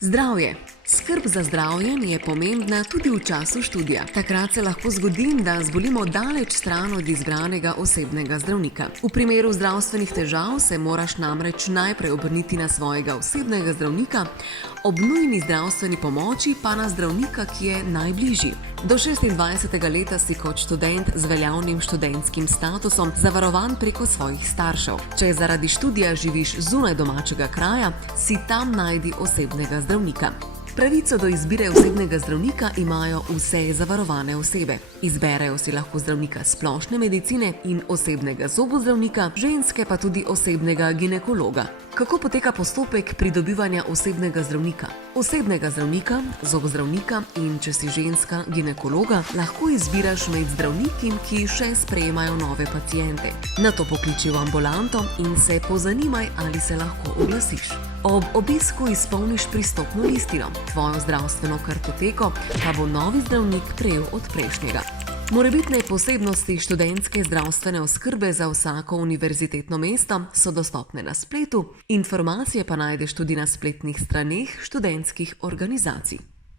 Zdravje. Skrb za zdravje je pomembna tudi v času študija. Takrat se lahko zgodi, da zbolimo daleč stran od izbranega osebnega zdravnika. V primeru zdravstvenih težav se moraš namreč najprej obrniti na svojega osebnega zdravnika, ob nujni zdravstveni pomoči pa na zdravnika, ki je najbližji. Do 26. leta si kot študent z veljavnim študentskim statusom zavarovan preko svojih staršev. Če zaradi študija živiš zunaj domačega kraja, si tam najdi osebnega zdravnika. Pravico do izbire osebnega zdravnika imajo vse zavarovane osebe. Izberejo si lahko zdravnika splošne medicine in osebnega zobozdravnika, ženske pa tudi osebnega ginekologa. Kako poteka postopek pridobivanja osebnega zdravnika? Osebnega zdravnika, zobozdravnika in, če si ženska, ginekologa, lahko izbiraš med zdravniki, ki še sprejemajo nove paciente. Nato pokliči v ambulanto in se pozanimaj, ali se lahko oglasiš. Ob obisku izpolniš pristopno listino, tvojo zdravstveno kartoteko pa bo novi zdravnik prejel od prejšnjega. Morebitne posebnosti študentske zdravstvene oskrbe za vsako univerzitetno mesto so dostopne na spletu, informacije pa najdeš tudi na spletnih straneh študentskih organizacij.